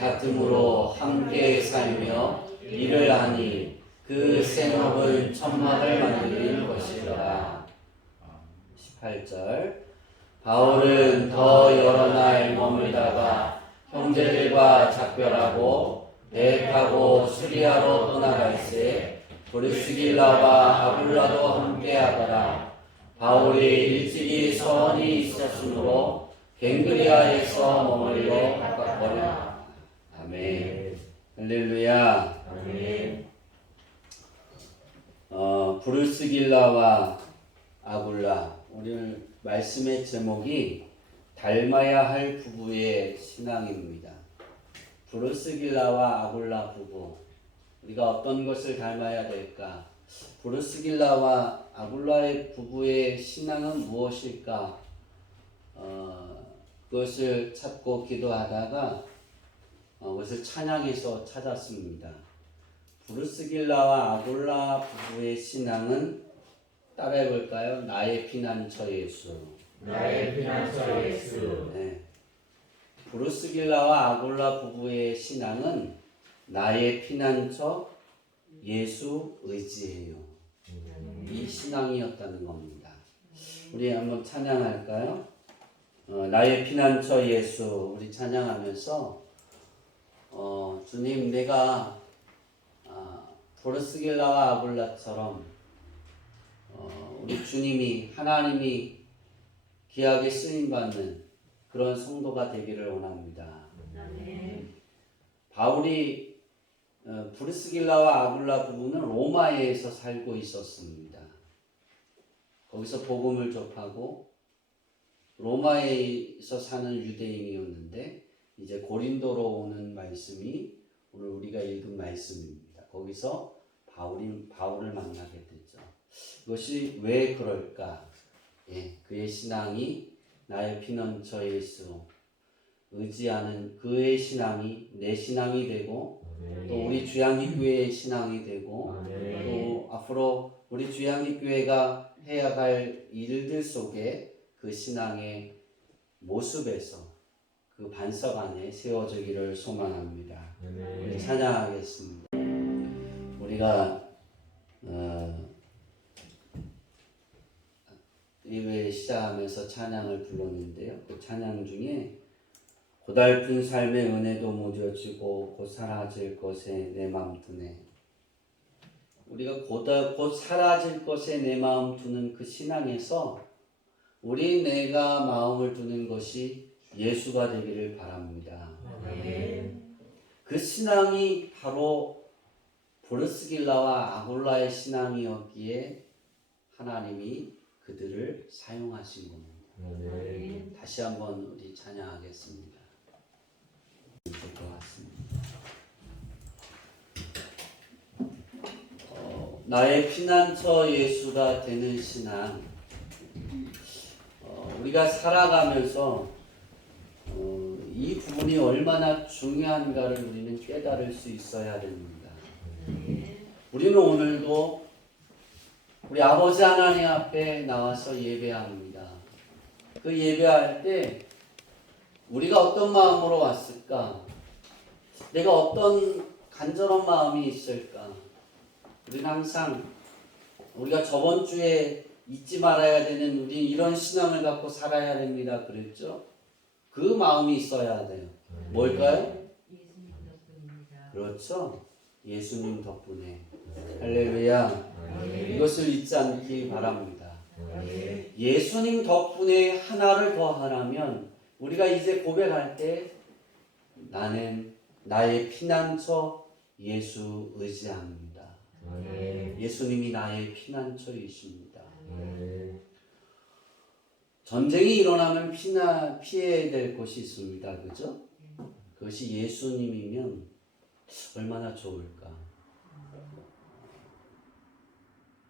같음으로 함께 살며 이를 하니 그 생업은 천막을 만드는 것이더라. 18절 바울은 더 여러 날 머물다가 형제들과 작별하고 배 타고 수리아로 떠나갈새 브리스길라와 아굴라도 함께하더라. 바울이 일찍이 서원이 있었으므로 갱그리아에서 머물러 각각거려. 아멘. 할렐루야. 아멘. 브루스길라와 아굴라. 오늘 말씀의 제목이 닮아야 할 부부의 신앙입니다. 브루스길라와 아굴라 부부. 우리가 어떤 것을 닮아야 될까? 브루스길라와 아굴라의 부부의 신앙은 무엇일까? 그것을 찾고 기도하다가 그것을 찬양에서 찾았습니다. 브루스길라와 아굴라 부부의 신앙은 따라해 볼까요? 나의 피난처 예수. 나의 피난처 예수. 네. 브루스길라와 아굴라 부부의 신앙은 나의 피난처 예수 의지예요. 이 신앙이었다는 겁니다. 우리 한번 찬양할까요? 나의 피난처 예수. 우리 찬양하면서 주님, 내가 브루스길라와 아굴라처럼 우리 주님이 하나님이 귀하게 쓰임받는 그런 성도가 되기를 원합니다. 바울이 브루스길라와 아굴라 부부는 로마에서 살고 있었습니다. 거기서 복음을 접하고 로마에서 사는 유대인이었는데 이제 고린도로 오는 말씀이 오늘 우리가 읽은 말씀입니다. 거기서 바울을 만나게 되죠. 그것이 왜 그럴까? 그의 신앙이 나의 피난처 예수 의지하는 그의 신앙이 내 신앙이 되고 또 우리 주양기교회의 신앙이 되고 또 앞으로 우리 주양기교회가 해야 할 일들 속에 그 신앙의 모습에서 그 반석 안에 세워지기를 소망합니다. 우리 찬양하겠습니다. 우리가 1회 시작하면서 찬양을 불렀는데요. 그 찬양 중에 고달픈 삶의 은혜도 무뎌지고 곧 사라질 것에 내 마음 두네. 우리가 곧 사라질 것에 내 마음 두는 그 신앙에서 내가 마음을 두는 것이 예수가 되기를 바랍니다. 그 신앙이 바로 브루스길라와 아굴라의 신앙이었기에 하나님이 그들을 사용하신 겁니다. 다시 한번 우리 찬양하겠습니다. 나의 피난처 예수가 되는 신앙. 우리가 살아가면서 이 부분이 얼마나 중요한가를 우리는 깨달을 수 있어야 됩니다. 우리는 오늘도 우리 아버지 하나님 앞에 나와서 예배합니다. 그 예배할 때 우리가 어떤 마음으로 왔을까? 내가 어떤 간절한 마음이 있을까? 우리는 항상 우리가 저번 주에 잊지 말아야 되는 우리 이런 신앙을 갖고 살아야 됩니다. 그랬죠? 그 마음이 있어야 돼요. 뭘까요? 예수님 덕분입니다. 그렇죠. 예수님 덕분에. 할렐루야. 이것을 잊지 않기 바랍니다. 예수님 덕분에 하나를 더 하라면 우리가 이제 고백할 때 나는 나의 피난처 예수 의지합니다. 예수님이 나의 피난처이십니다. 전쟁이 일어나면 피해야 될 곳이 있습니다. 그죠? 그것이 예수님이면 얼마나 좋을까?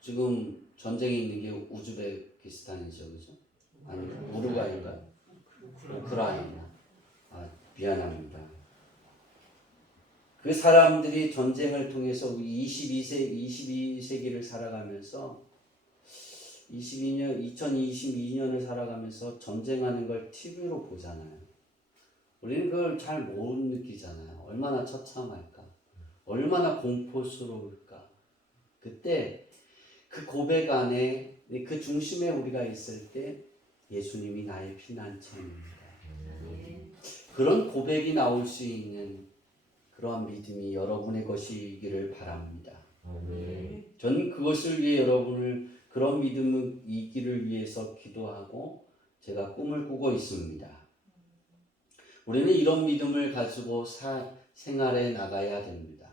지금 전쟁이 있는 게 우즈베키스탄이죠. 그죠? 아니, 우루과이인가요? 우크라이나. 미안합니다. 그 사람들이 전쟁을 통해서 22세기를 살아가면서 2022년을 살아가면서 전쟁하는 걸 TV로 보잖아요. 우리는 그걸 잘 못 느끼잖아요. 얼마나 처참할까? 얼마나 공포스러울까? 그때 그 고백 안에 그 중심에 우리가 있을 때 예수님이 나의 피난처입니다. 그런 고백이 나올 수 있는 그러한 믿음이 여러분의 것이기를 바랍니다. 저는 그것을 위해 여러분을 그런 믿음이 있기를 위해서 기도하고 제가 꿈을 꾸고 있습니다. 우리는 이런 믿음을 가지고 생활해 나가야 됩니다.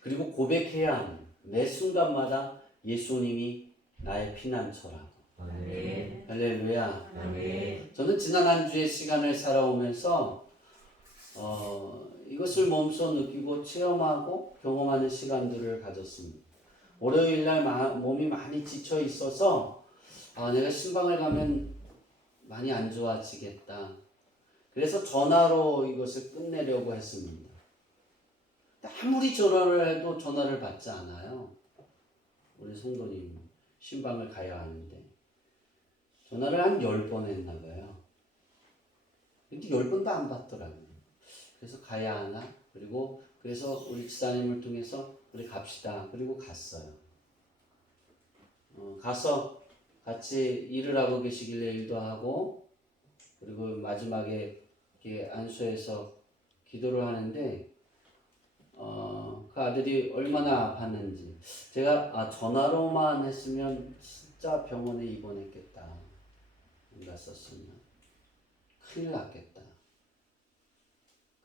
그리고 고백해야 합니다. 매 순간마다 예수님이 나의 피난처라고. 할렐루야. 저는 지난 한 주의 시간을 살아오면서 이것을 몸소 느끼고 체험하고 경험하는 시간들을 가졌습니다. 월요일날 몸이 많이 지쳐 있어서 내가 신방을 가면 많이 안 좋아지겠다. 그래서 전화로 이것을 끝내려고 했습니다. 아무리 전화를 해도 전화를 받지 않아요. 우리 성도님 신방을 가야 하는데 전화를 한 10번 했나 봐요. 근데 10번도 안 받더라고요. 그래서 가야 하나? 그래서 우리 지사님을 통해서 우리 갑시다. 그리고 갔어요. 가서 같이 일을 하고 계시길래 일도 하고 그리고 마지막에 이렇게 안수해서 기도를 하는데 그 아들이 얼마나 아팠는지 제가 전화로만 했으면 진짜 병원에 입원했겠다. 안 갔었으면 큰일 났겠다.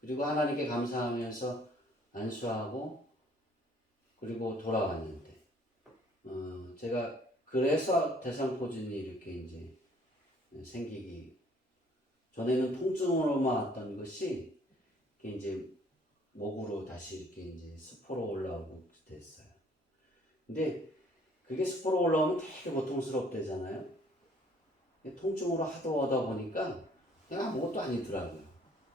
그리고 하나님께 감사하면서 안수하고 그리고 돌아왔는데 제가 그래서 대상포진이 이렇게 이제 생기기 전에는 통증으로만 왔던 것이 이제 목으로 다시 이렇게 이제 스포로 올라오고 됐어요. 근데 그게 스포로 올라오면 되게 고통스럽대잖아요. 통증으로 하도 하다 보니까 그냥 아무것도 아니더라고요.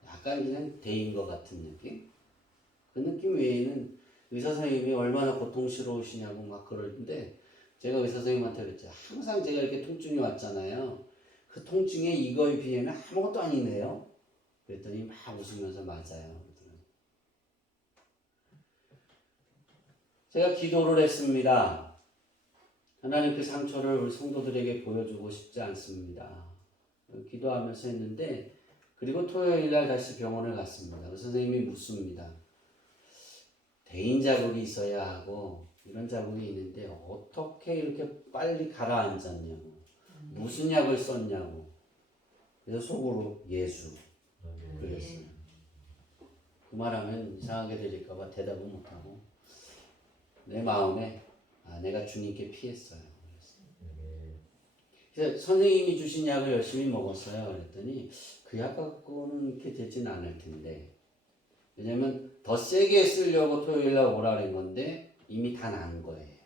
약간 그냥 대인 것 같은 느낌? 그 느낌 외에는 의사 선생님이 얼마나 고통스러우시냐고 막 그러는데 제가 의사 선생님한테 그랬죠. 항상 제가 이렇게 통증이 왔잖아요. 그 통증에 이거에 비하면 아무것도 아니네요. 그랬더니 막 웃으면서 맞아요. 제가 기도를 했습니다. 하나님 그 상처를 우리 성도들에게 보여주고 싶지 않습니다. 기도하면서 했는데 그리고 토요일날 다시 병원을 갔습니다. 그 선생님이 묻습니다. 대인 자국이 있어야 하고 이런 자국이 있는데 어떻게 이렇게 빨리 가라앉았냐고 무슨 약을 썼냐고 그래서 속으로 예수 그랬어요. 그 말하면 이상하게 들릴까봐 대답을 못하고 내 마음에 내가 주님께 피했어요. 그래서 선생님이 주신 약을 열심히 먹었어요. 그랬더니 그 약 갖고는 이렇게 되진 않을 텐데 왜냐면 더 세게 쓰려고 토요일날 오라 그런 건데 이미 다 난 거예요.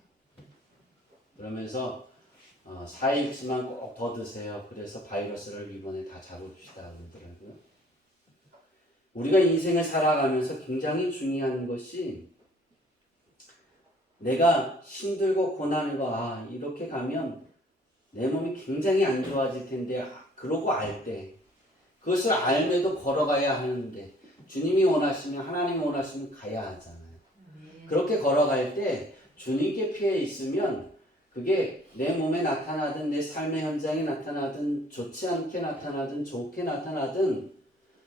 그러면서 4일치만 꼭 더 드세요. 그래서 바이러스를 이번에 다 잡읍시다 그러더라고요. 우리가 인생을 살아가면서 굉장히 중요한 것이 내가 힘들고 고난이고 이렇게 가면 내 몸이 굉장히 안 좋아질 텐데 그러고 알 때 그것을 알매도 걸어가야 하는데 주님이 원하시면 하나님이 원하시면 가야 하잖아요. 그렇게 걸어갈 때 주님께 피해 있으면 그게 내 몸에 나타나든 내 삶의 현장에 나타나든 좋지 않게 나타나든 좋게 나타나든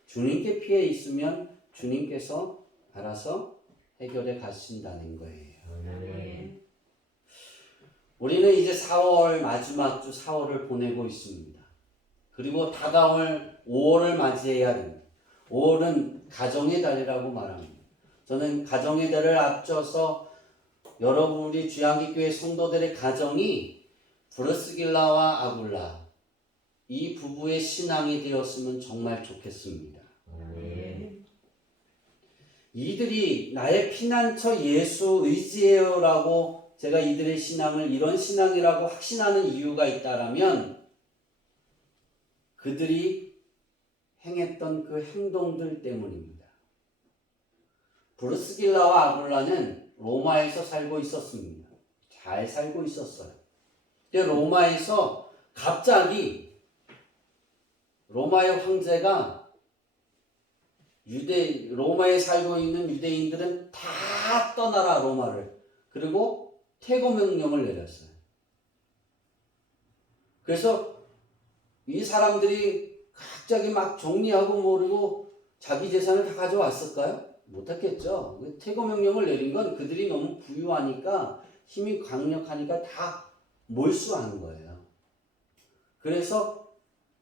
주님께 피해 있으면 주님께서 알아서 해결해 가신다는 거예요. 우리는 이제 4월 마지막 주 4월을 보내고 있습니다. 그리고 다가올 5월을 맞이해야 됩니다. 5월은 가정의 달이라고 말합니다. 저는 가정의 달을 앞서서 여러분 우리 주양기교회 성도들의 가정이 브르스길라와 아굴라 이 부부의 신앙이 되었으면 정말 좋겠습니다. 이들이 나의 피난처 예수 의지해요라고 제가 이들의 신앙을 이런 신앙이라고 확신하는 이유가 있다라면 그들이 행했던 그 행동들 때문입니다. 브르스길라와 아굴라는 로마에서 살고 있었습니다. 잘 살고 있었어요. 근데 로마에서 갑자기 로마의 황제가 로마에 살고 있는 유대인들은 다 떠나라 로마를. 그리고 퇴거 명령을 내렸어요. 그래서 이 사람들이 갑자기 막 정리하고 모르고 자기 재산을 다 가져왔을까요? 못했겠죠. 퇴거 명령을 내린 건 그들이 너무 부유하니까 힘이 강력하니까 다 몰수하는 거예요. 그래서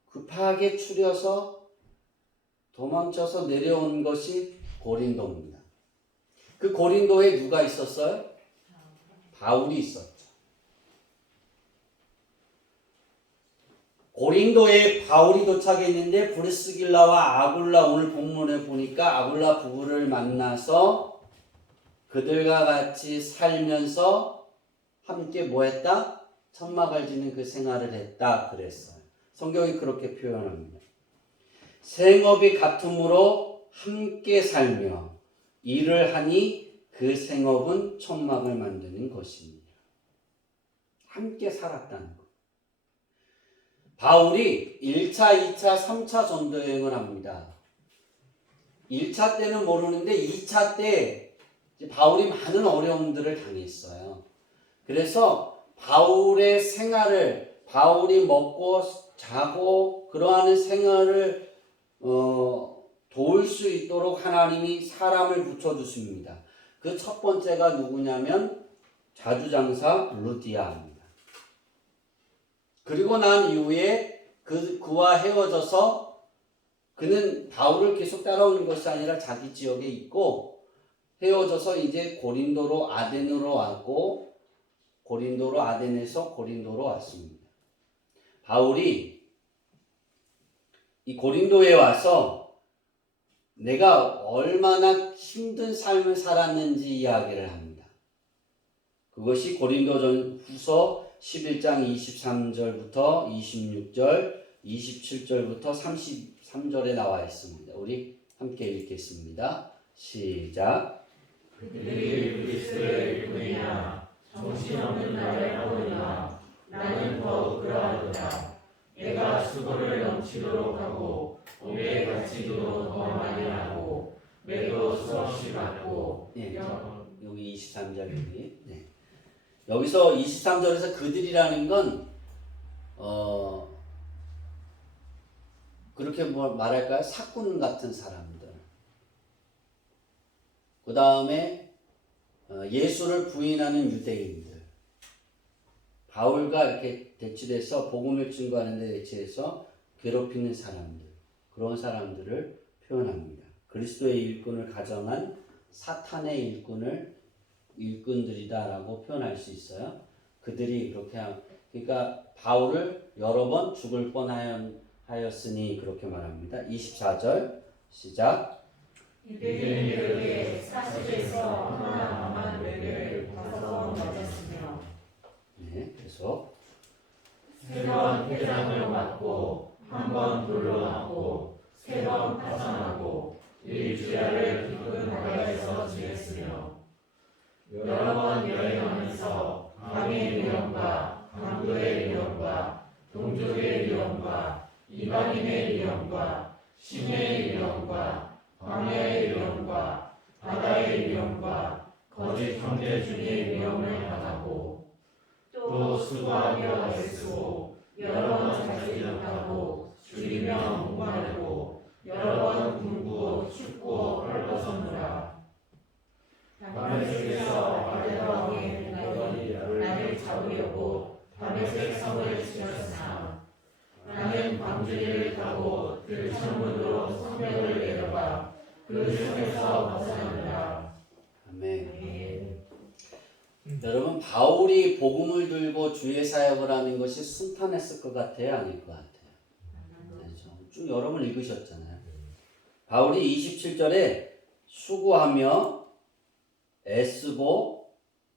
급하게 추려서 도망쳐서 내려온 것이 고린도입니다. 그 고린도에 누가 있었어요? 바울이 있었죠. 고린도에 바울이 도착했는데 브리스길라와 아굴라, 오늘 본문에 보니까 아굴라 부부를 만나서 그들과 같이 살면서 함께 뭐 했다? 천막을 지는 그 생활을 했다 그랬어요. 성경이 그렇게 표현합니다. 생업이 같으므로 함께 살며 일을 하니 그 생업은 천막을 만드는 것입니다. 함께 살았다는 것. 바울이 1차, 2차, 3차 전도여행을 합니다. 1차 때는 모르는데 2차 때 바울이 많은 어려움들을 당했어요. 그래서 바울의 생활을, 바울이 먹고 자고 그러한 생활을 도울 수 있도록 하나님이 사람을 붙여주십니다. 그 첫 번째가 누구냐면 자주장사 루디아입니다. 그리고 난 이후에 그와 헤어져서 그는 바울을 계속 따라오는 것이 아니라 자기 지역에 있고 헤어져서 이제 고린도로 아덴으로 왔고 고린도로 아덴에서 고린도로 왔습니다. 바울이 이 고린도에 와서 내가 얼마나 힘든 삶을 살았는지 이야기를 합니다. 그것이 고린도전후서 11장 23절부터 26절, 27절부터 33절에 나와 있습니다. 우리 함께 읽겠습니다. 시작. 그들이 그리스도의 일꾼이냐 정신없는 나를 하오니와 나는 더욱 그러하도다. 내가 수고를 넘치도록 하고 몸에 다치기도 더 많이 하고 매도 수없이 받고. 네, 여기 23절이. 네. 여기서 23절에서 그들이라는 건 그렇게 뭐 말할까요? 사꾼 같은 사람들. 그 다음에 예수를 부인하는 유대인들. 바울과 이렇게 대치돼서 복음을 증거하는 데 대치해서 괴롭히는 사람들. 그런 사람들을 표현합니다. 그리스도의 일꾼을 가정한 사탄의 일꾼들이다라고 표현할 수 있어요. 그들이 그렇게 그러니까 바울을 여러 번 죽을 뻔하였으니 그렇게 말합니다. 24절 시작. 이들은 이르되 사실에서 하나만 외를 5번 맞았으며. 네, 계속. 3번 회장을 맞고 1번 돌로 맞고 3번 파산하고 일주일을 깊은 바다에서 지냈으며 여러 번 여행하면서 강의 위험과 강도의 위험과 동족의 위험과 이방인의 위험과 신의 위험과 광야의 위험과 바다의 위험과 거짓 형제 중의 위험을 당하고 또 수고하며 애쓰고 여러 번 자지 못하고 줄이며 목마르고 여러 번 굶고 춥고 헐벗었노라. 다메섹에서 아레다 왕의 군관이 나를 잡으려고 다메섹 성을 치렀으나 나는 광주리를 타고 들창문으로 성벽을 내려가 그 성에서 벗어나느라. 아멘. 여러분 바울이 복음을 들고 주의 사역을 하는 것이 순탄했을 것 같아요? 아닐 것 같아요? 쭉 여러분 읽으셨잖아요. 바울이 27절에 수고하며 애쓰고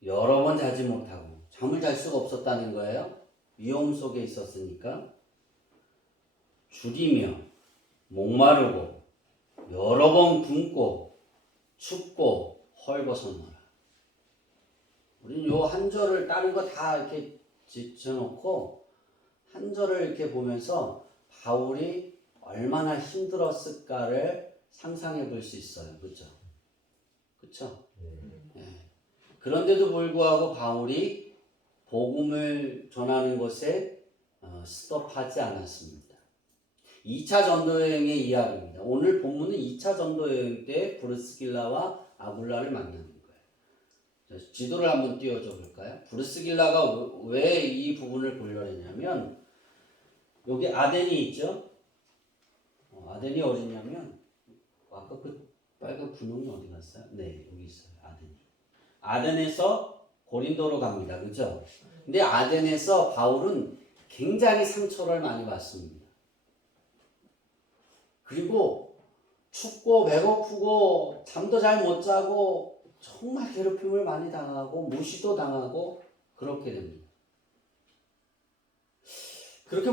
여러 번 자지 못하고 잠을 잘 수가 없었다는 거예요. 위험 속에 있었으니까. 줄이며 목마르고 여러 번 굶고 춥고 헐벗었노라. 우리는 요 한 절을 다른 거 다 이렇게 지쳐놓고 한 절을 이렇게 보면서 바울이 얼마나 힘들었을까를 상상해 볼 수 있어요. 그렇죠? 그렇죠? 네. 그런데도 불구하고 바울이 복음을 전하는 것에 스톱하지 않았습니다. 2차 전도여행의 이야기입니다. 오늘 본문은 2차 전도여행 때 브르스길라와 아굴라를 만나는 거예요. 지도를 한번 띄워줘 볼까요? 브르스길라가 왜 이 부분을 보려고 했냐면 여기 아덴이 있죠? 아덴이 어디냐면 아까 그 빨간 분홍이 어디 갔어요? 네, 여기 있어요. 아덴에서 고린도로 갑니다. 그죠? 근데 아덴에서 바울은 굉장히 상처를 많이 받습니다. 그리고 춥고 배고프고 잠도 잘 못 자고 정말 괴롭힘을 많이 당하고 무시도 당하고 그렇게 됩니다. 그렇게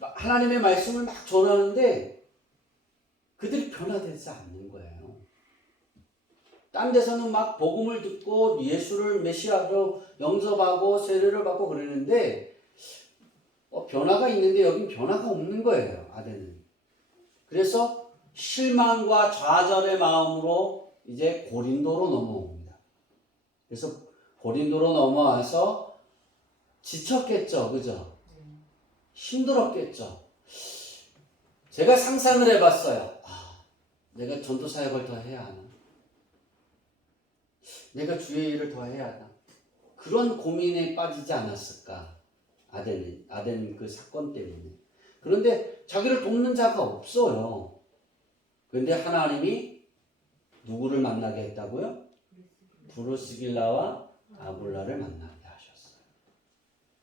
하나님의 말씀을 막 전하는데 그들이 변화되지 않는 거예요. 딴 데서는 막 복음을 듣고 예수를 메시아로 영접하고 세례를 받고 그러는데 변화가 있는데 여긴 변화가 없는 거예요. 아덴은. 그래서 실망과 좌절의 마음으로 이제 고린도로 넘어옵니다. 그래서 고린도로 넘어와서 지쳤겠죠. 그죠? 힘들었겠죠. 제가 상상을 해봤어요. 내가 전도사역을 더 해야 하나? 내가 주의 일을 더 해야 하나? 그런 고민에 빠지지 않았을까? 아덴 그 사건 때문에. 그런데 자기를 돕는 자가 없어요. 그런데 하나님이 누구를 만나게 했다고요? 브루스길라와 아굴라를 만나게 하셨어요.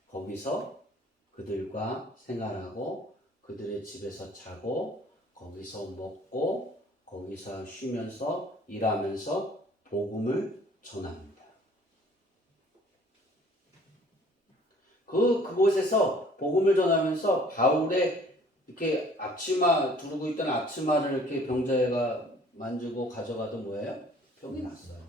거기서 그들과 생활하고 그들의 집에서 자고 거기서 먹고 거기서 쉬면서 일하면서 복음을 전합니다. 그곳에서 복음을 전하면서 바울의 이렇게 앞치마 두르고 있던 앞치마를 이렇게 병자애가 만지고 가져가도 뭐예요? 병이 났어요.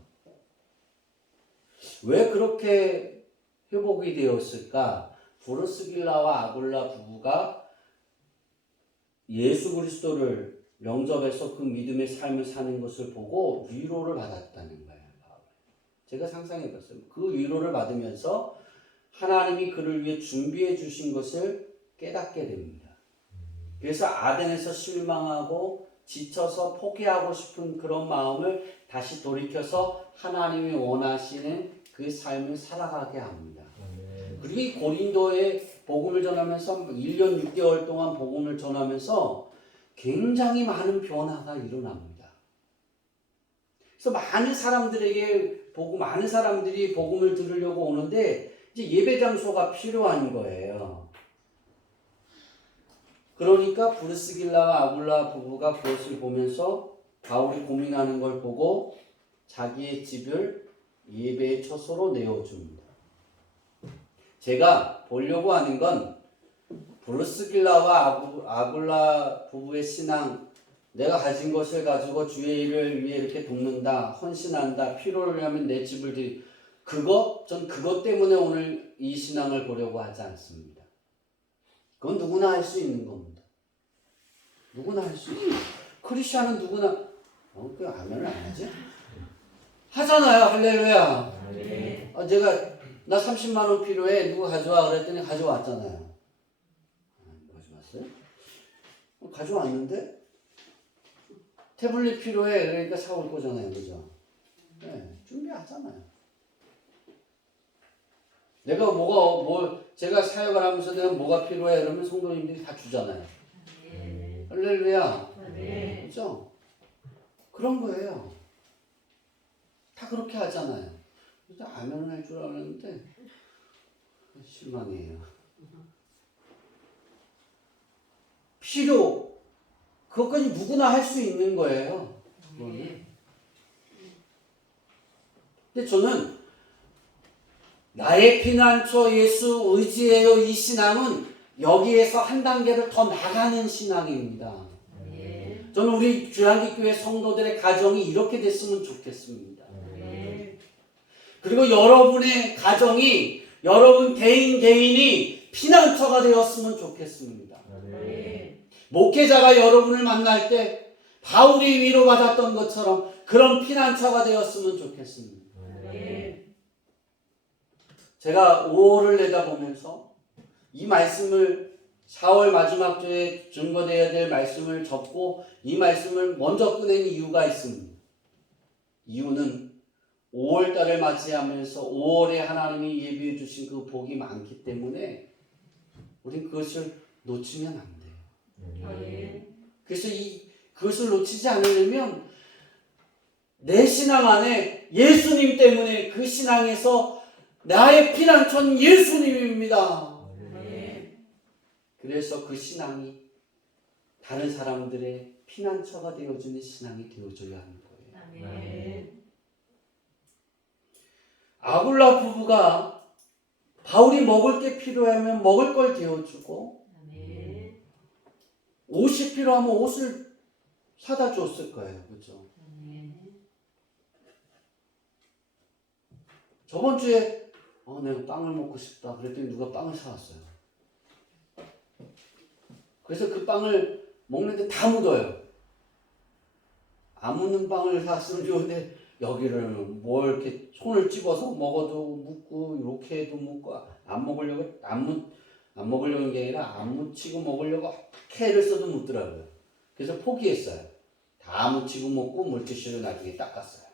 왜 그렇게 회복이 되었을까? 브루스길라와 아굴라 부부가 예수 그리스도를 영접해서 그 믿음의 삶을 사는 것을 보고 위로를 받았다는 거예요. 제가 상상해 봤어요. 그 위로를 받으면서 하나님이 그를 위해 준비해 주신 것을 깨닫게 됩니다. 그래서 아덴에서 실망하고 지쳐서 포기하고 싶은 그런 마음을 다시 돌이켜서 하나님이 원하시는 그 삶을 살아가게 합니다. 그리고 이 고린도에 복음을 전하면서 1년 6개월 동안 복음을 전하면서 굉장히 많은 변화가 일어납니다. 그래서 많은 사람들이 복음을 들으려고 오는데 이제 예배 장소가 필요한 거예요. 그러니까 브루스길라와 아굴라 부부가 그것을 보면서 바울이 고민하는 걸 보고 자기의 집을 예배의 처소로 내어줍니다. 제가 보려고 하는 건 브루스길라와 아굴라 부부의 신앙, 내가 가진 것을 가지고 주의 일을 위해 이렇게 돕는다, 헌신한다, 필요를 하면 내 집을 전 그것 때문에 오늘 이 신앙을 보려고 하지 않습니다. 그건 누구나 할 수 있는 겁니다. 누구나 할 수 있어요. 크리스찬은 누구나 그 아멘을 안 하지? 하잖아요. 할렐루야. 네. 나 30만 원 필요해. 누구 가져와 그랬더니 가져왔잖아요. 가져왔어요? 가져왔는데 태블릿 필요해. 그러니까 사올 거잖아요. 그죠? 네, 준비하잖아요. 제가 사역을 하면서 내가 뭐가 필요해. 그러면 성도님들이 다 주잖아요. 할렐루야. 그죠? 그런 거예요. 다 그렇게 하잖아요. 그래서 아멘을 할 줄 알았는데 실망이에요. 그것까지 누구나 할 수 있는 거예요. 근데 저는 나의 피난처 예수 의지해요. 이 신앙은 여기에서 한 단계를 더 나가는 신앙입니다. 저는 우리 주한기교회 성도들의 가정이 이렇게 됐으면 좋겠습니다. 그리고 여러분의 가정이 여러분 개인이 피난처가 되었으면 좋겠습니다. 목회자가 여러분을 만날 때 바울이 위로받았던 것처럼 그런 피난처가 되었으면 좋겠습니다. 제가 5월을 내다보면서 이 말씀을 4월 마지막 주에 증거되어야 될 말씀을 접고 이 말씀을 먼저 꺼낸 이유가 있습니다. 이유는 5월 달을 맞이하면서 5월에 하나님이 예비해 주신 그 복이 많기 때문에 우린 그것을 놓치면 안 돼요. 그래서 그것을 놓치지 않으려면 내 신앙 안에 예수님 때문에 그 신앙에서 나의 피난처는 예수님입니다. 그래서 그 신앙이 다른 사람들의 피난처가 되어주는 신앙이 되어줘야 하는 거예요. 아굴라 부부가 바울이 먹을 게 필요하면 먹을 걸 되어주고 옷이 필요하면 옷을 사다 줬을 거예요. 그렇죠? 저번 주에 내가 빵을 먹고 싶다 그랬더니 누가 빵을 사왔어요. 그래서 그 빵을 먹는데 다 묻어요. 안 묻는 빵을 샀으면 좋은데 여기를 뭐 이렇게 손을 집어서 먹어도 묻고 이렇게 해도 묻고 안 먹으려는 게 아니라 안 묻히고 먹으려고 캐를 써도 묻더라고요. 그래서 포기했어요. 다 묻히고 먹고 물티슈로 나중에 닦았어요.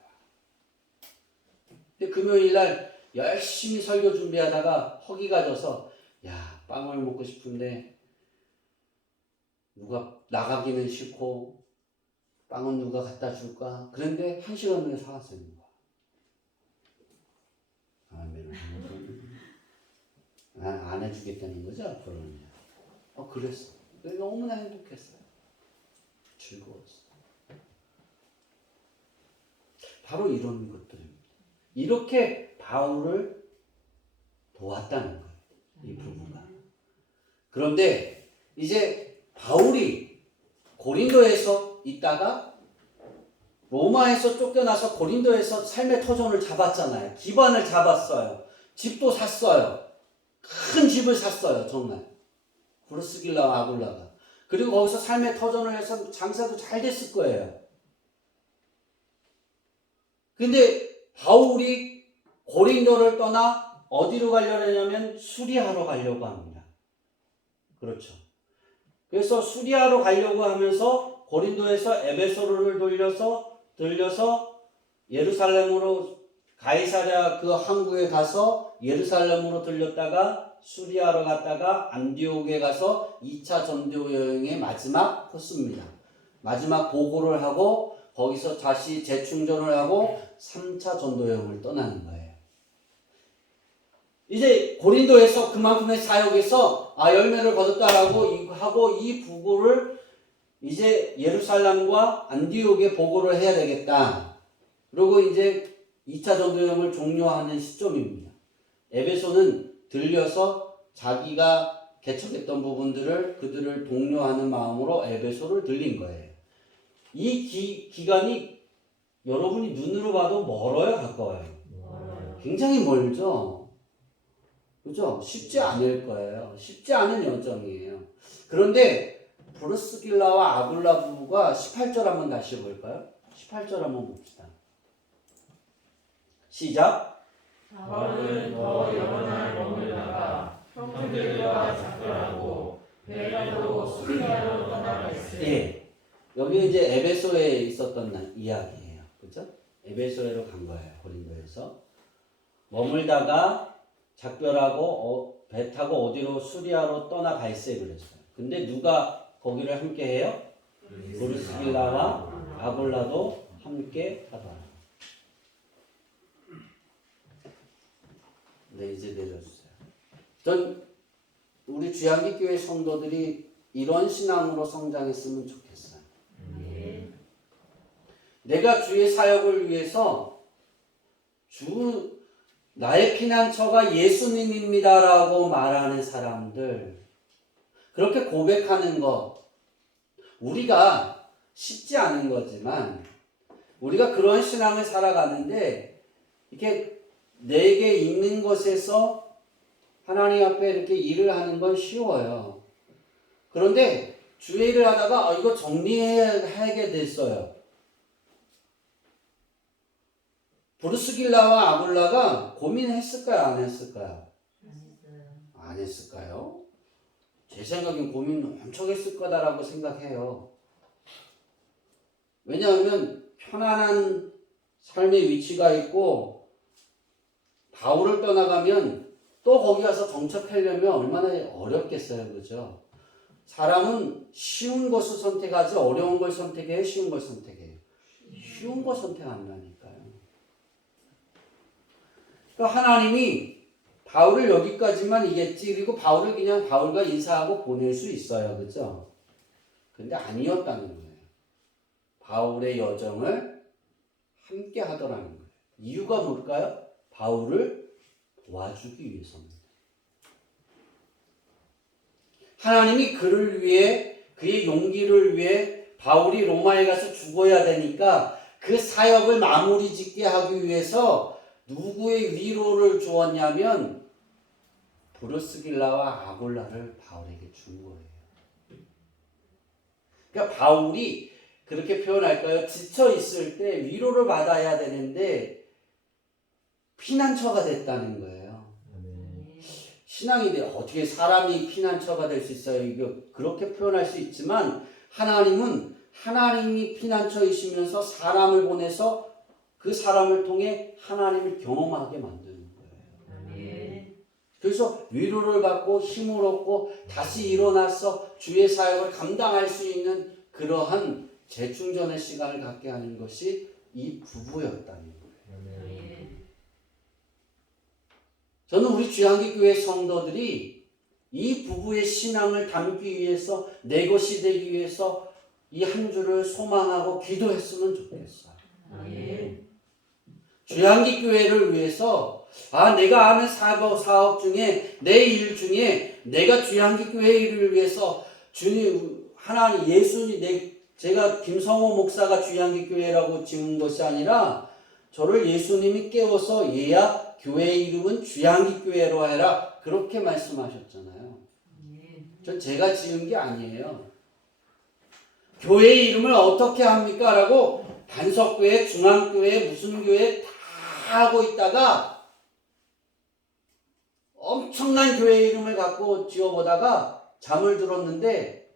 근데 금요일날 열심히 설교 준비하다가 허기가 져서 빵을 먹고 싶은데 누가 나가기는 싫고 빵은 누가 갖다 줄까? 그런데 1시간 만에 사왔어요. 안 해주겠다는 거죠, 앞으로는. 그랬어. 너무나 행복했어요. 즐거웠어. 바로 이런 것들입니다. 이렇게 바울을 도왔다는 거예요, 이 부부가. 그런데 이제 바울이 고린도에서 있다가 로마에서 쫓겨나서 고린도에서 삶의 터전을 잡았잖아요. 기반을 잡았어요. 집도 샀어요. 큰 집을 샀어요. 정말. 브루스길라와 아굴라가. 그리고 거기서 삶의 터전을 해서 장사도 잘 됐을 거예요. 근데 바울이 고린도를 떠나 어디로 가려냐면 수리아로 가려고 합니다. 그렇죠. 그래서 수리아로 가려고 하면서 고린도에서 에베소를 들려서 예루살렘으로 가이사랴 그 항구에 가서 예루살렘으로 들렸다가 수리아로 갔다가 안디옥에 가서 2차 전도 여행의 마지막 코스입니다. 마지막 보고를 하고 거기서 다시 재충전을 하고 3차 전도 여행을 떠나는 거예요. 이제 고린도에서 그만큼의 사역에서 열매를 거뒀다라고 하고 이 부고를 이제 예루살렘과 안디옥에 보고를 해야 되겠다. 그리고 이제 2차 전도여행을 종료하는 시점입니다. 에베소는 들려서 자기가 개척했던 부분들을 그들을 독려하는 마음으로 에베소를 들린 거예요. 이 기간이 여러분이 눈으로 봐도 멀어요, 가까워요? 굉장히 멀죠? 그죠? 쉽지 않을 거예요. 쉽지 않은 여정이에요. 그런데 브루스길라와 아굴라 부부가 18절 한번 다시 볼까요? 18절 한번 봅시다. 시작. 바울은 더 여러 날 머물다가 형제들과 작별하고 베드로 수리아로 떠나갔으니 여기 이제 에베소에 있었던 이야기예요. 그죠? 에베소로 간 거예요. 고린도에서. 머물다가 작별하고 배 타고 어디로 수리아로 떠나갈세 그랬어요. 근데 누가 거기를 함께 해요? 브루스길라와 아굴라도 함께 하더라. 네, 이제 내려주세요. 전 우리 주양기 교회 성도들이 이런 신앙으로 성장했으면 좋겠어요. 내가 주의 사역을 위해서 나의 피난처가 예수님입니다라고 말하는 사람들, 그렇게 고백하는 것, 우리가 쉽지 않은 거지만 우리가 그런 신앙을 살아가는데 이렇게 내게 있는 것에서 하나님 앞에 이렇게 일을 하는 건 쉬워요. 그런데 주의 일을 하다가 이거 정리하게 됐어요. 브루스길라와 아굴라가 고민했을까요? 안 했을까요? 안 했어요. 안 했을까요? 제 생각엔 고민 엄청 했을 거다라고 생각해요. 왜냐하면 편안한 삶의 위치가 있고 바울을 떠나가면 또 거기 가서 정착하려면 얼마나 어렵겠어요. 그죠? 사람은 쉬운 것을 선택하지 어려운 걸 선택해요? 쉬운 걸 선택해요? 쉬운 걸 선택한다니까요. 그러니까 하나님이 바울을 여기까지만 이겠지. 그리고 바울을 그냥 바울과 인사하고 보낼 수 있어요. 그죠? 근데 아니었다는 거예요. 바울의 여정을 함께 하더라는 거예요. 이유가 뭘까요? 바울을 도와주기 위해서입니다. 하나님이 그를 위해, 그의 용기를 위해 바울이 로마에 가서 죽어야 되니까 그 사역을 마무리 짓게 하기 위해서 누구의 위로를 주었냐면 브루스길라와 아굴라를 바울에게 준 거예요. 그러니까 바울이 그렇게 표현할까요? 지쳐 있을 때 위로를 받아야 되는데 피난처가 됐다는 거예요. 신앙이 어떻게 사람이 피난처가 될 수 있어요? 이거 그렇게 표현할 수 있지만 하나님은 하나님이 피난처이시면서 사람을 보내서 그 사람을 통해 하나님을 경험하게 만드는 거예요. 그래서 위로를 받고 힘을 얻고 다시 일어나서 주의 사역을 감당할 수 있는 그러한 재충전의 시간을 갖게 하는 것이 이 부부였다는 거예요. 저는 우리 주양기교회 성도들이 이 부부의 신앙을 담기 위해서 내 것이 되기 위해서 이 한 주를 소망하고 기도했으면 좋겠어요. 주양기교회를 위해서 내가 아는 사업 중에 내 일 중에 내가 주양기교회 일을 위해서 주님 하나님 예수님 제가 김성호 목사가 주양기교회라고 지은 것이 아니라 저를 예수님이 깨워서 얘야 교회 이름은 주양기교회로 해라 그렇게 말씀하셨잖아요. 전 제가 지은 게 아니에요. 교회 이름을 어떻게 합니까? 라고 단석교회, 중앙교회, 무슨 교회 다 하고 있다가 엄청난 교회 이름을 갖고 지어보다가 잠을 들었는데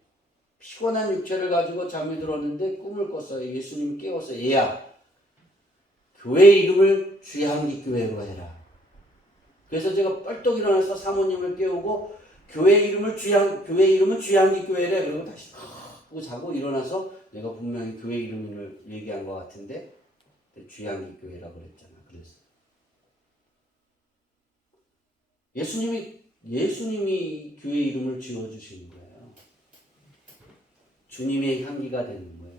피곤한 육체를 가지고 잠이 들었는데 꿈을 꿨어요. 예수님이 깨워서 얘야 교회 이름을 주양기교회로 해라. 그래서 제가 뻘떡 일어나서 사모님을 깨우고 교회 이름은 주양기교회래. 그리고 다시 하고 자고 일어나서 내가 분명히 교회 이름을 얘기한 것 같은데 주양기교회라고 그랬잖아. 그래서 예수님이 교회 이름을 지어주신 거예요. 주님의 향기가 되는 거예요.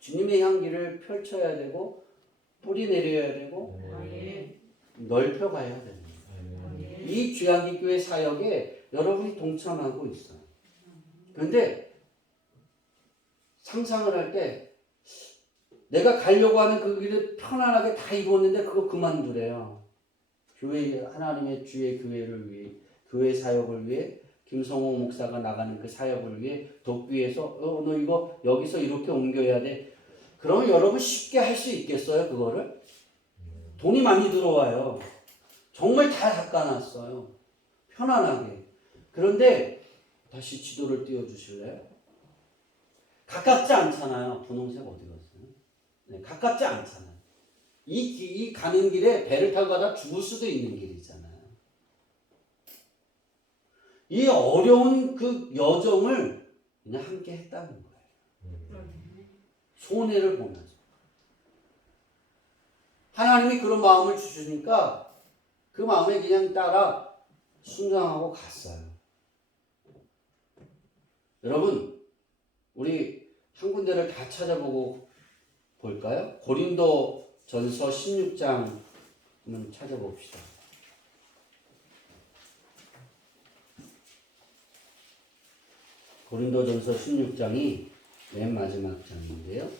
주님의 향기를 펼쳐야 되고 뿌리 내려야 되고 넓혀가야 되는 거예요. 이 주양기교회 사역에 여러분이 동참하고 있어요. 그런데 상상을 할 때 내가 가려고 하는 그 길을 편안하게 다 이루었는데 그거 그만두래요. 하나님의 주의 교회를 위해 교회 사역을 위해 김성호 목사가 나가는 그 사역을 위해 돕기위해서 너 이거 여기서 이렇게 옮겨야 돼. 그러면 여러분 쉽게 할 수 있겠어요? 그거를? 돈이 많이 들어와요. 정말 다 닦아놨어요. 편안하게. 그런데 다시 지도를 띄워주실래요? 가깝지 않잖아요. 분홍색 어디 갔어요? 네, 가깝지 않잖아요. 이 가는 길에 배를 타고 가다 죽을 수도 있는 길이잖아요. 이 어려운 그 여정을 그냥 함께 했다는 거예요. 손해를 보면서. 하나님이 그런 마음을 주시니까 그 마음에 그냥 따라 순종하고 갔어요. 여러분, 우리 한 군데를 다 찾아보고 볼까요? 고린도 전서 16장 한번 찾아봅시다. 고린도전서 16장이 맨 마지막 장인데요.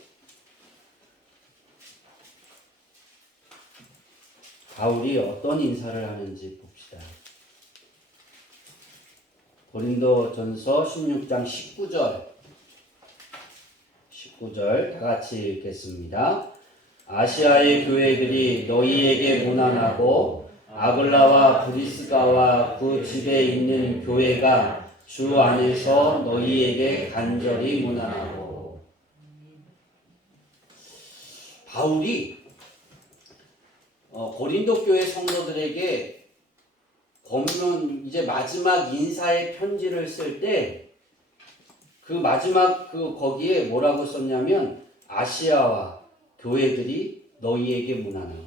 바울이 어떤 인사를 하는지 봅시다. 고린도전서 16장 19절 다 같이 읽겠습니다. 아시아의 교회들이 너희에게 문안하고 아글라와 브리스가와 그 집에 있는 교회가 주 안에서 너희에게 간절히 문안하고. 바울이 고린도 교회 성도들에게 권면 이제 마지막 인사의 편지를 쓸 때 그 마지막 거기에 뭐라고 썼냐면 아시아와 교회들이 너희에게 문안하고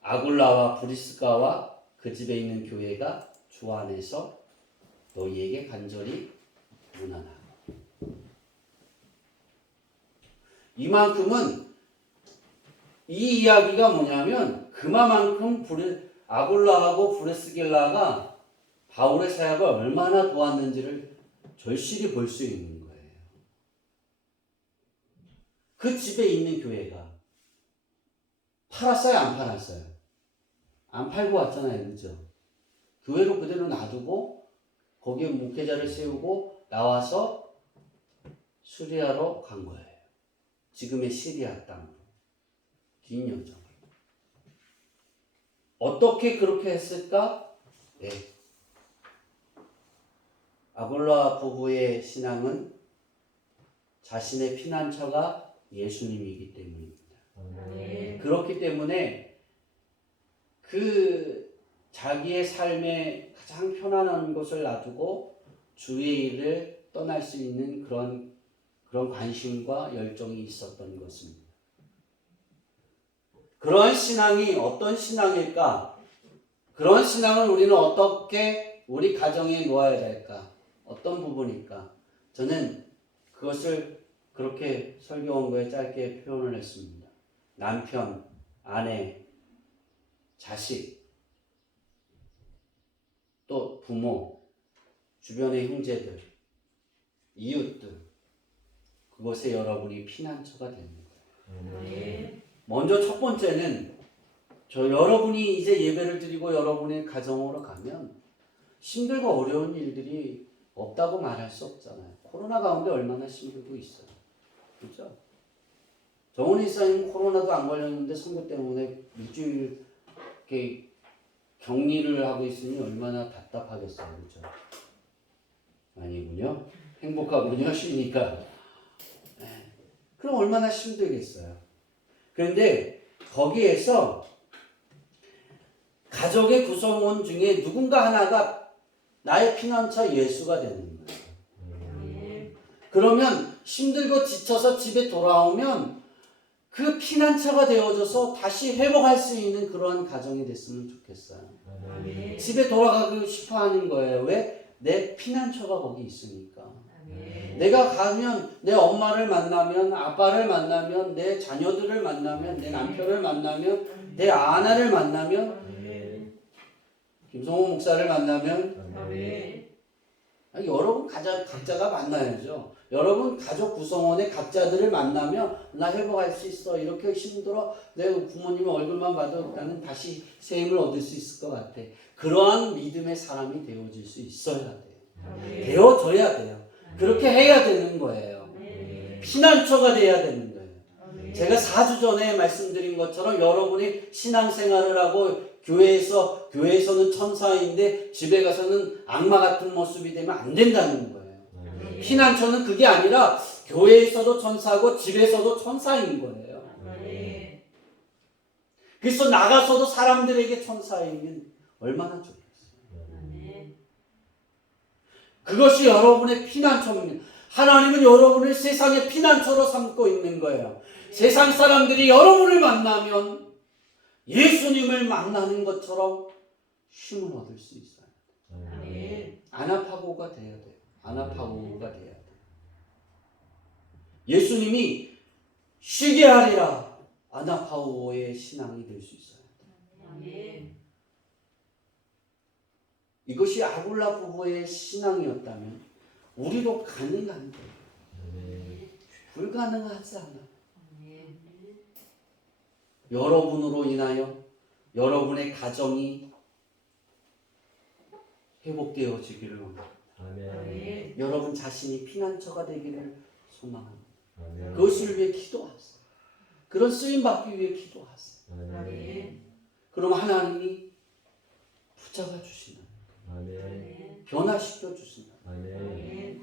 아굴라와 브리스가와 그 집에 있는 교회가 주 안에서 너희에게 간절히 문안하고. 이만큼은 이 이야기가 뭐냐면 그만큼 아굴라하고 브리스길라가 바울의 사역을 얼마나 도왔는지를 절실히 볼 수 있는 거예요. 그 집에 있는 교회가 팔았어요, 안 팔았어요? 안 팔고 왔잖아요, 그죠? 교회로 그대로 놔두고 거기에 목회자를 세우고 나와서 수리아로 간 거예요. 지금의 시리아 땅으로. 긴 여정. 어떻게 그렇게 했을까? 네. 아굴라 부부의 신앙은 자신의 피난처가 예수님이기 때문입니다. 그렇기 때문에 그 자기의 삶에 가장 편안한 곳을 놔두고 주의 일을 떠날 수 있는 그런 관심과 열정이 있었던 것입니다. 그런 신앙이 어떤 신앙일까? 그런 신앙을 우리는 어떻게 우리 가정에 놓아야 될까? 어떤 부분일까? 저는 그것을 그렇게 설교 원고에 짧게 표현을 했습니다. 남편, 아내, 자식, 또 부모, 주변의 형제들, 이웃들, 그곳에 여러분이 피난처가 되는 거예요. 먼저 첫 번째는 여러분이 이제 예배를 드리고 여러분의 가정으로 가면 힘들고 어려운 일들이 없다고 말할 수 없잖아요. 코로나 가운데 얼마나 힘들고 있어요. 그렇죠? 정훈이 사님 코로나도 안 걸렸는데 선거 때문에 일주일 이렇게 격리를 하고 있으니 얼마나 답답하겠어요. 그렇죠? 아니군요. 행복하군요. 쉬니까. 그럼 얼마나 힘들겠어요. 그런데 거기에서 가족의 구성원 중에 누군가 하나가 나의 피난처 예수가 되는 거예요. 그러면 힘들고 지쳐서 집에 돌아오면 그 피난처가 되어줘서 다시 회복할 수 있는 그러한 가정이 됐으면 좋겠어요. 집에 돌아가고 싶어 하는 거예요. 왜? 내 피난처가 거기 있으니까. 내가 가면 내 엄마를 만나면 아빠를 만나면 내 자녀들을 만나면 내 남편을 만나면 내 아내를 만나면 김성호 목사를 만나면 여러분 각자가 만나야죠. 여러분 가족 구성원의 각자들을 만나면 나 회복할 수 있어. 이렇게 힘들어. 내 부모님 얼굴만 봐도 나는 다시 새 힘을 얻을 수 있을 것 같아. 그러한 믿음의 사람이 되어질 수 있어야 돼요. 되어져야 돼요. 그렇게 해야 되는 거예요. 피난처가 돼야 되는 거예요. 제가 4주 전에 말씀드린 것처럼 여러분이 신앙생활을 하고 교회에서는 천사인데 집에 가서는 악마 같은 모습이 되면 안 된다는 거예요. 피난처는 그게 아니라 교회에서도 천사고 집에서도 천사인 거예요. 그래서 나가서도 사람들에게 천사이면 얼마나 좋겠어요. 그것이 여러분의 피난처입니다. 하나님은 여러분을 세상의 피난처로 삼고 있는 거예요. 세상 사람들이 여러분을 만나면 예수님을 만나는 것처럼 힘을 얻을 수 있어요. 아나파고가 돼야 돼요. 아나파고가 돼야 돼요. 예수님이 쉬게 하리라. 아나파고의 신앙이 될 수 있어요. 이것이 아굴라 부부의 신앙이었다면 우리도 가능한 거예요. 불가능하지 않아. 여러분으로 인하여 여러분의 가정이 회복되어지기를 원합니다. 아멘. 여러분 자신이 피난처가 되기를 소망합니다. 아멘. 그것을 위해 기도하세요. 그런 쓰임 받기 위해 기도하세요. 아멘. 그럼 하나님이 붙잡아 주신다. 아멘. 변화시켜 주신다. 아멘.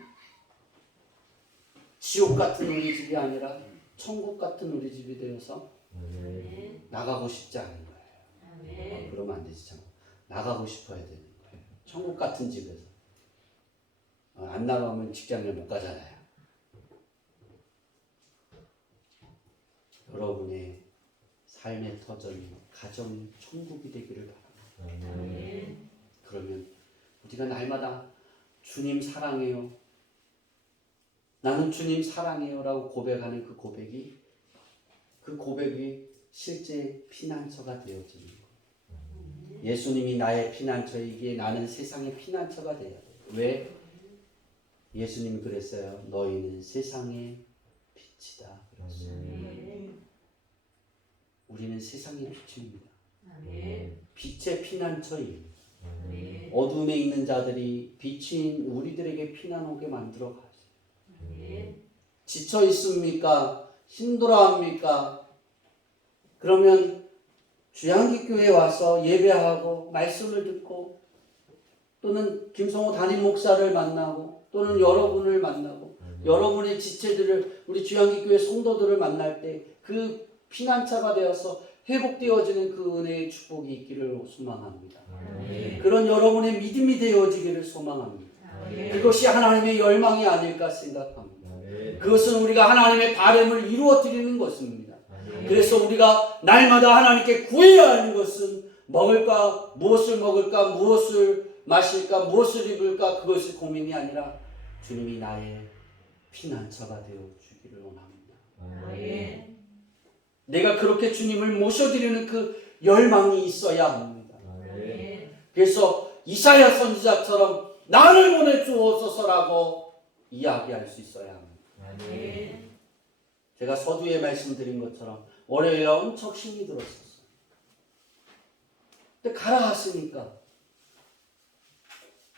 지옥 같은 우리 집이 아니라 천국 같은 우리 집이 되어서 아멘. 나가고 싶지 않은 거예요. 그러면 안 되지 참. 나가고 싶어야 되는 거예요. 천국 같은 집에서 안 나가면 직장을 못 가잖아요. 여러분의 삶의 터전이 가정이 천국이 되기를 바랍니다. 아멘. 그러면 우리가 날마다 주님 사랑해요. 나는 주님 사랑해요 라고 고백하는 그 고백이 실제 피난처가 되어지는 거예요. 예수님이 나의 피난처이기에 나는 세상의 피난처가 되어야 돼요. 왜? 예수님이 그랬어요. 너희는 세상의 빛이다. 우리는 세상의 빛입니다. 빛의 피난처입니다. 어둠에 있는 자들이 빛인 우리들에게 피난 오게 만들어 가세요. 지쳐 있습니까? 힘들어합니까? 그러면 주양기교회에 와서 예배하고 말씀을 듣고 또는 김성호 담임 목사를 만나고 또는 여러분을 만나고 여러분의 지체들을 우리 주양기교회 성도들을 만날 때 그 피난처가 되어서 회복되어지는 그 은혜의 축복이 있기를 소망합니다. 그런 여러분의 믿음이 되어지기를 소망합니다. 그것이 하나님의 열망이 아닐까 생각합니다. 그것은 우리가 하나님의 바람을 이루어 드리는 것입니다. 그래서 우리가 날마다 하나님께 구해야 하는 것은 먹을까, 무엇을 먹을까, 무엇을 마실까, 무엇을 입을까 그것이 고민이 아니라 주님이 나의 피난처가 되어 주기를 원합니다. 내가 그렇게 주님을 모셔드리는 그 열망이 있어야 합니다. 그래서 이사야 선지자처럼 나를 보내주옵소서라고 이야기할 수 있어야 합니다. 제가 서두에 말씀드린 것처럼 월요일에 엄청 힘이 들었었어요. 근데 가라 하시니까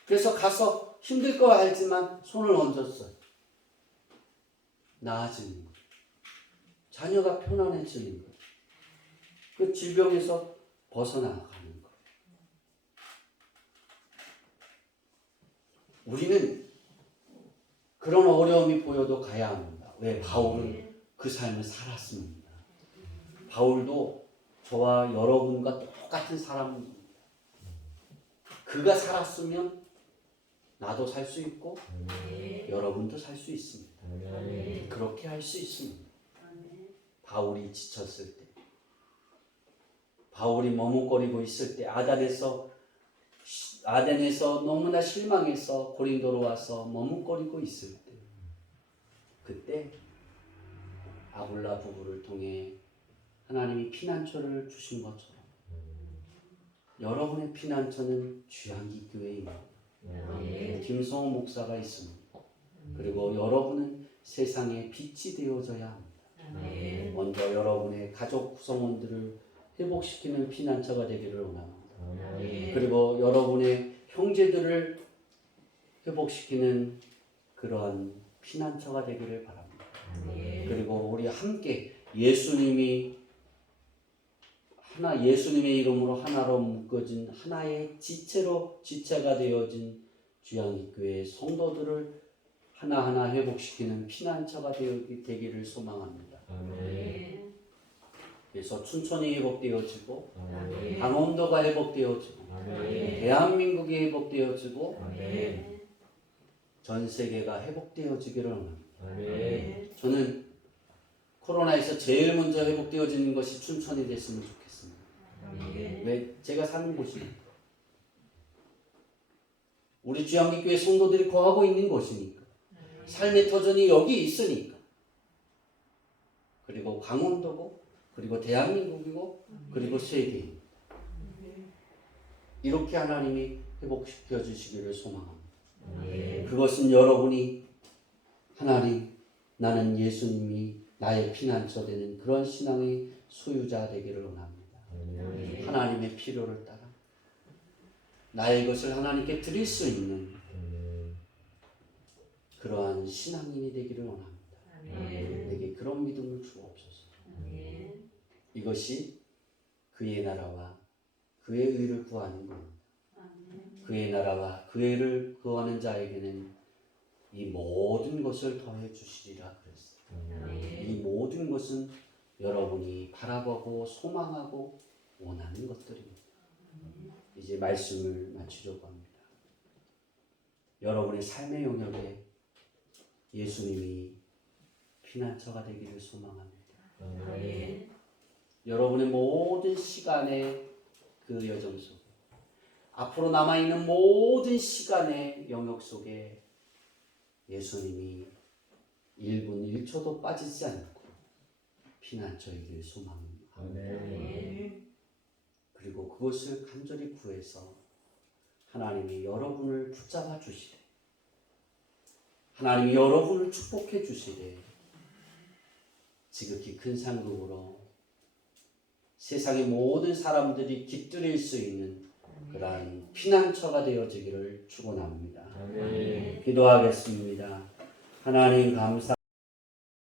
그래서 가서 힘들 거 알지만 손을 얹었어요. 나아지는 거예요. 자녀가 편안해지는 거예요. 그 질병에서 벗어나가는 거예요. 우리는 그런 어려움이 보여도 가야 합니다. 왜? 바울은 그 삶을 살았습니다. 바울도 저와 여러분과 똑같은 사람입니다. 그가 살았으면 나도 살 수 있고 여러분도 살 수 있습니다. 그렇게 할 수 있습니다. 바울이 지쳤을 때, 바울이 머뭇거리고 있을 때, 아덴에서 너무나 실망해서 고린도로 와서 머뭇거리고 있을 때, 그때 아굴라 부부를 통해 하나님이 피난처를 주신 것처럼 여러분의 피난처는 주양기 교회입니다. 김성호 목사가 있습니다. 그리고 여러분은 세상의 빛이 되어져야 합니다. 먼저 여러분의 가족 구성원들을 회복시키는 피난처가 되기를 원합니다. 그리고 여러분의 형제들을 회복시키는 그러한 피난처가 되기를 바랍니다. 그리고 우리 함께 예수님의 이름으로 하나로 묶어진 하나의 지체가 되어진 주양기교회 성도들을 하나하나 회복시키는 피난처가 되기를 소망합니다. 그래서 춘천이 회복되어지고 강원도가 회복되어지고 대한민국이 회복되어지고 전 세계가 회복되어지기를 원합니다. 저는 코로나에서 제일 먼저 회복되어지는 것이 춘천이 됐으면 좋겠습니다. 왜? 제가 사는 곳이니까. 우리 주양기교회 성도들이 거하고 있는 곳이니까. 삶의 터전이 여기 있으니까. 그리고 강원도고 그리고 대한민국이고 그리고 세계입니다. 이렇게 하나님이 회복시켜 주시기를 소망합니다. 그것은 여러분이 하나님, 나는 예수님이 나의 피난처 되는 그런 신앙의 소유자 되기를 원합니다. 하나님의 필요를 따라 나의 것을 하나님께 드릴 수 있는 아멘. 그러한 신앙인이 되기를 원합니다. 아멘. 내게 그런 믿음을 주옵소서. 아멘. 이것이 그의 나라와 그의 의를 구하는 겁니다. 그의 나라와 그의 의를 구하는 자에게는 이 모든 것을 더해 주시리라 그랬어요. 아멘. 이 모든 것은 여러분이 바라보고 소망하고 원하는 것들입니다. 이제 말씀을 마치려고 합니다. 여러분의 삶의 영역에 예수님이 피난처가 되기를 소망합니다. 아멘. 여러분의 모든 시간의 그 여정 속에 앞으로 남아있는 모든 시간의 영역 속에 예수님이 1분 1초도 빠지지 않고 피난처이길 소망합니다. 아멘. 그리고 그것을 간절히 구해서 하나님이 여러분을 붙잡아 주시되 하나님이 여러분을 축복해 주시되 지극히 큰 상급으로 세상의 모든 사람들이 깃들일 수 있는 그러한 피난처가 되어지기를 축원합니다. 아멘. 기도하겠습니다. 하나님 감사